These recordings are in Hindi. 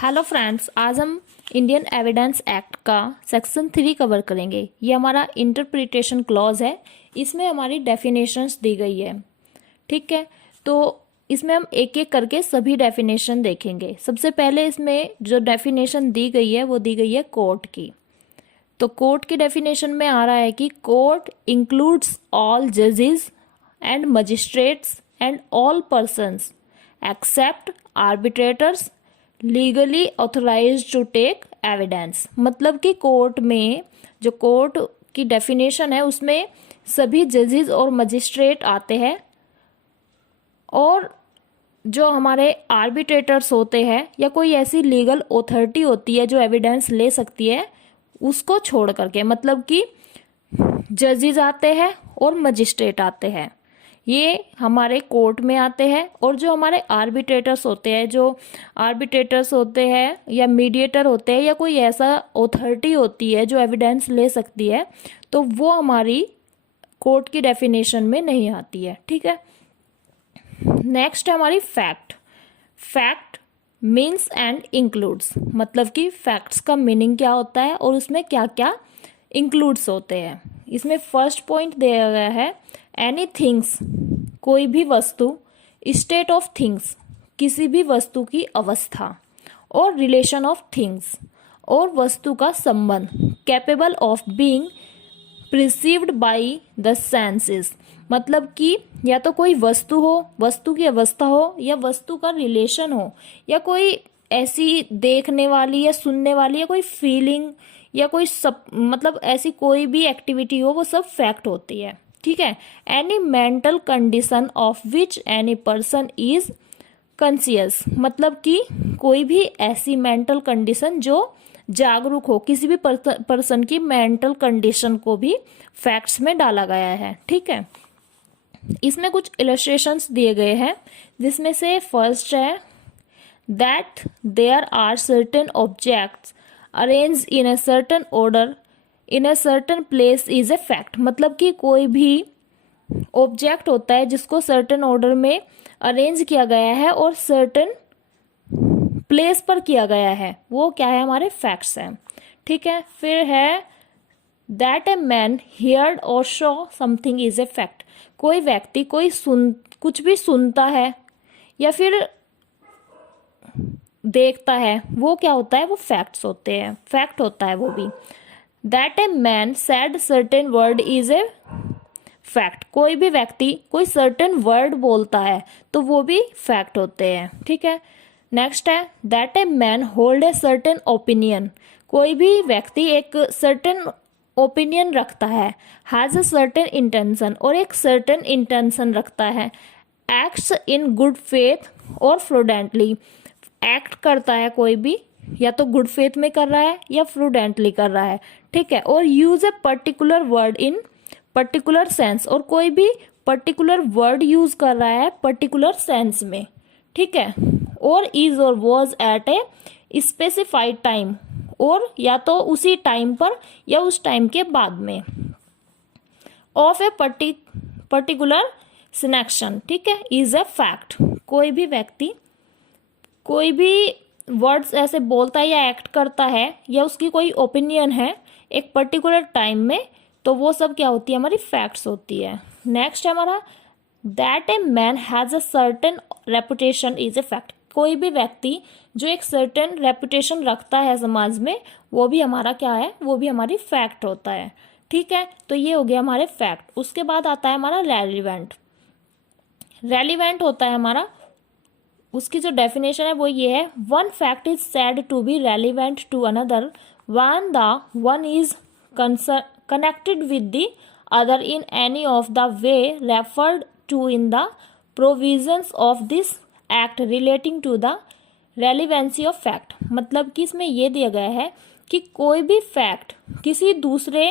हेलो फ्रेंड्स, आज हम इंडियन एविडेंस एक्ट का सेक्शन 3 कवर करेंगे। ये हमारा इंटरप्रिटेशन क्लॉज है। इसमें हमारी डेफिनेशंस दी गई है। ठीक है, तो इसमें हम एक एक करके सभी डेफिनेशन देखेंगे। सबसे पहले इसमें जो डेफिनेशन दी गई है वो दी गई है कोर्ट की। तो कोर्ट की डेफिनेशन में आ रहा है कि कोर्ट इंक्लूड्स ऑल जजेस and magistrates and all persons except arbitrators legally authorised to take evidence. मतलब कि कोर्ट में जो कोर्ट की डेफिनेशन है उसमें सभी जजेस और मजिस्ट्रेट आते हैं, और जो हमारे आर्बिट्रेटर्स होते हैं या कोई ऐसी लीगल अथॉरिटी होती है जो एविडेंस ले सकती है, उसको छोड़ करके, मतलब कि जजेस आते हैं और मजिस्ट्रेट आते हैं, ये हमारे कोर्ट में आते हैं। और जो हमारे आर्बिट्रेटर्स होते हैं या मीडिएटर होते हैं या कोई ऐसा अथॉरिटी होती है जो एविडेंस ले सकती है, तो वो हमारी कोर्ट की डेफिनेशन में नहीं आती है। ठीक है, नेक्स्ट है हमारी fact. Fact means and includes, मतलब कि फैक्ट्स का मीनिंग क्या होता है और उसमें क्या क्या इंक्लूड्स होते हैं। इसमें फर्स्ट पॉइंट दिया गया है एनी थिंग्स, कोई भी वस्तु, स्टेट ऑफ थिंग्स, किसी भी वस्तु की अवस्था, और रिलेशन ऑफ थिंग्स, और वस्तु का संबंध, capable of being perceived by the senses, मतलब कि या तो कोई वस्तु हो, वस्तु की अवस्था हो, या वस्तु का रिलेशन हो, या कोई ऐसी देखने वाली या सुनने वाली या कोई फीलिंग या कोई सब, मतलब ऐसी कोई भी एक्टिविटी हो, वो सब फैक्ट होती है। ठीक है, any mental condition of which any person is conscious, मतलब कि कोई भी ऐसी मेंटल कंडीशन जो जागरूक हो, किसी भी पर्सन की मेंटल कंडीशन को भी फैक्ट्स में डाला गया है। ठीक है, इसमें कुछ इलस्ट्रेशंस दिए गए हैं, जिसमें से फर्स्ट है that there are certain objects arrange in a certain order in a certain place is a fact, मतलब कि कोई भी ऑब्जेक्ट होता है जिसको सर्टेन ऑर्डर में अरेंज किया गया है और सर्टेन प्लेस पर किया गया है, वो क्या है, हमारे फैक्ट्स हैं। ठीक है, फिर है दैट ए मैन हियर्ड और Shaw something is a fact, कोई व्यक्ति कुछ भी सुनता है या फिर देखता है, वो क्या होता है, वो फैक्ट्स होते हैं, फैक्ट होता है वो भी। That a man said certain word is a fact, कोई भी व्यक्ति कोई सर्टेन वर्ड बोलता है तो वो भी फैक्ट होते हैं। ठीक है, नेक्स्ट है that a man hold a certain opinion, कोई भी व्यक्ति एक सर्टेन ओपिनियन रखता है, हैज अ सर्टेन इंटेंशन, और एक सर्टेन इंटेंशन रखता है, एक्ट्स इन गुड फेथ और प्रूडेंटली, एक्ट करता है कोई भी या तो गुड फेथ में कर रहा है या प्रूडेंटली कर रहा है। ठीक है, और use a particular word in particular sense, और कोई भी पर्टिकुलर वर्ड यूज कर रहा है पर्टिकुलर सेंस में। ठीक है, और इज और was at a specified time, और या तो उसी टाइम पर या उस टाइम के बाद में, ऑफ ए पर्टिकुलर सिनेक्शन। ठीक है, इज ए फैक्ट, कोई भी व्यक्ति कोई भी वर्ड्स ऐसे बोलता है या एक्ट करता है या उसकी कोई ओपिनियन है एक पर्टिकुलर टाइम में, तो वो सब क्या होती है, हमारी फैक्ट्स होती है। नेक्स्ट है हमारा that a man has a certain reputation is a fact, कोई भी व्यक्ति जो एक सर्टेन रेपुटेशन रखता है समाज में, वो भी हमारा क्या है, वो भी हमारी फैक्ट होता है। ठीक है, तो ये हो गया हमारे फैक्ट। उसके बाद आता है हमारा रेलिवेंट। रेलिवेंट होता है हमारा, उसकी जो डेफिनेशन है वो ये है, one fact is said to be relevant to another when the one is connected with the other in any of the way referred to in the provisions of this act relating to the relevancy of fact, मतलब कि इसमें यह दिया गया है कि कोई भी फैक्ट किसी दूसरे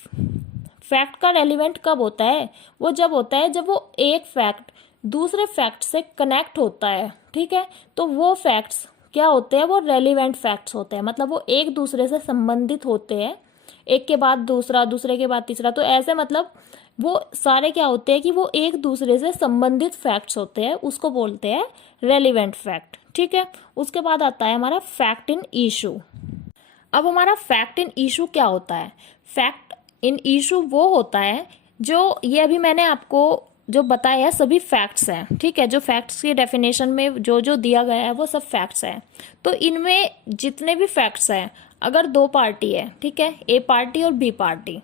फैक्ट का रेलिवेंट कब होता है, वो जब होता है जब वो एक फैक्ट दूसरे फैक्ट से कनेक्ट होता है। ठीक है, तो वो फैक्ट्स क्या होते हैं, वो रेलिवेंट फैक्ट्स होते हैं, मतलब वो एक दूसरे से संबंधित होते हैं, एक के बाद दूसरा, दूसरे के बाद तीसरा, तो ऐसे मतलब वो सारे क्या होते हैं कि वो एक दूसरे से संबंधित फैक्ट्स होते हैं, उसको बोलते हैं रेलिवेंट फैक्ट। ठीक है। उसके बाद आता है हमारा फैक्ट इन इशू। अब हमारा फैक्ट इन इशू क्या होता है? फैक्ट इन इशू वो होता है जो, ये अभी मैंने आपको जो बताया सभी फैक्ट्स हैं, ठीक है। जो फैक्ट्स की डेफिनेशन में जो जो दिया गया है वो सब फैक्ट्स हैं। तो इनमें जितने भी फैक्ट्स हैं, अगर दो पार्टी है, ठीक है, ए पार्टी और बी पार्टी,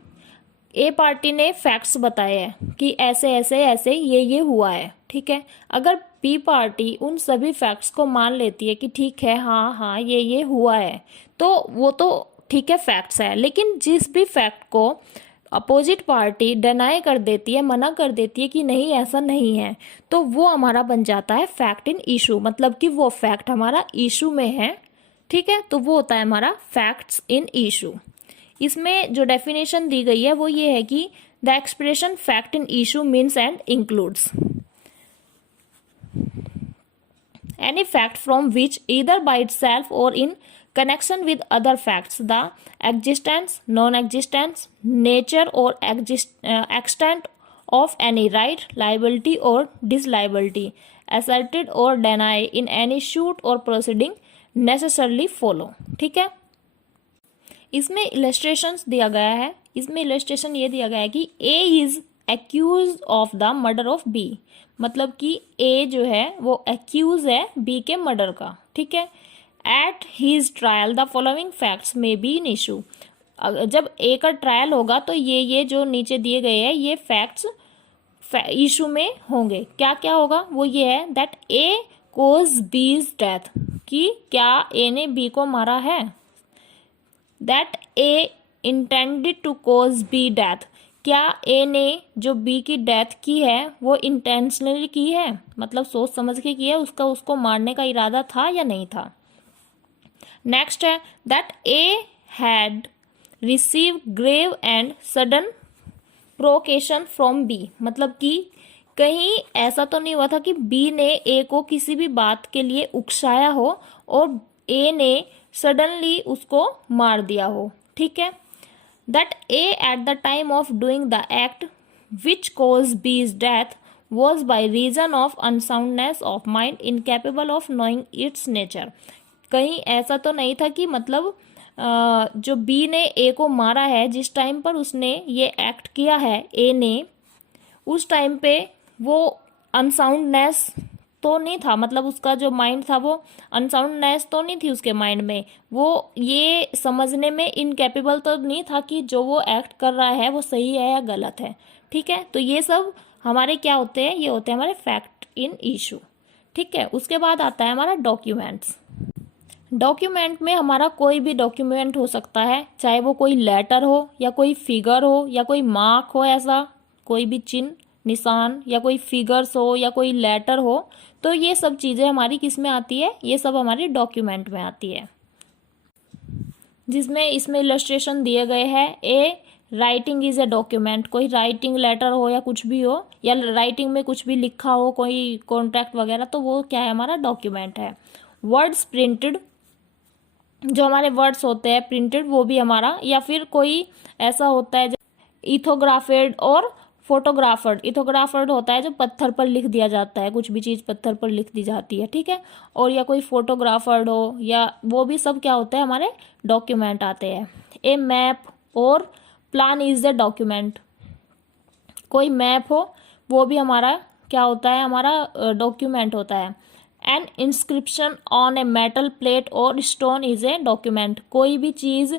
ए पार्टी ने फैक्ट्स बताए हैं कि ऐसे ऐसे ऐसे ये हुआ है, ठीक है। अगर बी पार्टी उन सभी फैक्ट्स को मान लेती है कि ठीक है, हाँ हाँ ये हुआ है, तो वो तो ठीक है, फैक्ट्स है। लेकिन जिस भी फैक्ट को अपोजिट पार्टी डिनाई कर देती है, मना कर देती है कि नहीं ऐसा नहीं है, तो वो हमारा बन जाता है फैक्ट इन इशू। मतलब कि वो फैक्ट हमारा इशू में है, ठीक है, तो वो होता है हमारा फैक्ट्स इन इशू। इसमें जो डेफिनेशन दी गई है वो ये है कि the expression fact in issue means and includes any fact from which either by itself or in connection with other facts the existence, non-existence, nature or extent of any right, liability or disliability asserted or denied in any suit or proceeding necessarily follow। ठीक है। इसमें इलस्ट्रेशंस दिया गया है। इसमें इलस्ट्रेशन ये दिया गया है कि A is accused of the murder of B. मतलब कि ए जो है वो एक्यूज है बी के मर्डर का, ठीक है। At his trial the following facts may be in issue. जब ए का ट्रायल होगा तो ये जो नीचे दिए गए हैं ये फैक्ट्स इशू में होंगे। क्या क्या होगा? वो ये है दैट ए कोज बीज डेथ, कि क्या ए ने बी को मारा है। That A intended to cause B death, क्या ए ने जो बी की डेथ की है वो इंटेंशनली की है, मतलब सोच समझ के की है, उसका उसको मारने का इरादा था या नहीं था। नेक्स्ट है that A had receive grave and sudden provocation from B. मतलब कि कहीं ऐसा तो नहीं हुआ था कि बी ने ए को किसी भी बात के लिए उकसाया हो और ए ने सडनली उसको मार दिया हो, ठीक है। That A at the time of doing the act which caused B's death was by reason of unsoundness of mind incapable of knowing its nature। कहीं ऐसा तो नहीं था कि मतलब जो B ने A को मारा है, जिस टाइम पर उसने ये एक्ट किया है A ने, उस टाइम पे वो अनसाउंडनेस तो नहीं था, मतलब उसका जो माइंड था वो अनसाउंडनेस तो नहीं थी उसके माइंड में, वो ये समझने में इनकेपेबल तो नहीं था कि जो वो एक्ट कर रहा है वो सही है या गलत है, ठीक है। तो ये सब हमारे क्या होते हैं? ये होते हैं हमारे फैक्ट इन इशू, ठीक है। उसके बाद आता है हमारा डॉक्यूमेंट्स। डॉक्यूमेंट में हमारा कोई भी डॉक्यूमेंट हो सकता है, चाहे वो कोई लेटर हो या कोई फिगर हो या कोई मार्क हो, ऐसा कोई भी चिन्ह निशान या कोई फिगर्स हो या कोई लेटर हो, तो ये सब चीज़ें हमारी किस में आती है? ये सब हमारी डॉक्यूमेंट में आती है। जिसमें इसमें इलस्ट्रेशन दिए गए हैं। ए राइटिंग इज ए डॉक्यूमेंट, कोई राइटिंग लेटर हो या कुछ भी हो, या राइटिंग में कुछ भी लिखा हो, कोई कॉन्ट्रैक्ट वगैरह, तो वो क्या है? हमारा डॉक्यूमेंट है। वर्ड्स प्रिंटेड, जो हमारे वर्ड्स होते हैं प्रिंटेड, वो भी हमारा, या फिर कोई ऐसा होता है इथोग्राफेड और फोटोग्राफर्ड। इथोग्राफर्ड होता है जो पत्थर पर लिख दिया जाता है, कुछ भी चीज़ पत्थर पर लिख दी जाती है, ठीक है। और या कोई फोटोग्राफर्ड हो, या वो भी सब क्या होते हैं? हमारे डॉक्यूमेंट आते हैं। ए मैप और प्लान इज द डॉक्यूमेंट। कोई मैप हो वो भी हमारा क्या होता है? हमारा डॉक्यूमेंट होता है। N inscription on a metal plate और स्टोन इज ए डॉक्यूमेंट। कोई भी चीज़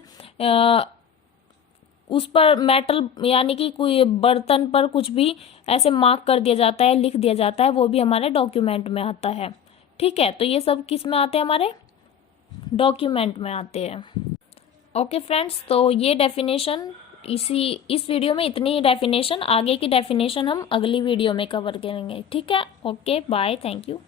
उस पर मेटल यानी कि कोई बर्तन पर कुछ भी ऐसे मार्क कर दिया जाता है, लिख दिया जाता है, वो भी हमारे डॉक्यूमेंट में आता है, ठीक है। तो ये सब किस में आते हैं? हमारे डॉक्यूमेंट में आते हैं। ओके फ्रेंड्स, तो ये डेफिनेशन इस वीडियो में इतनी ही डेफिनेशन, आगे की डेफिनेशन हम अगली वीडियो में कवर करेंगे, ठीक है। Okay bye, thank you.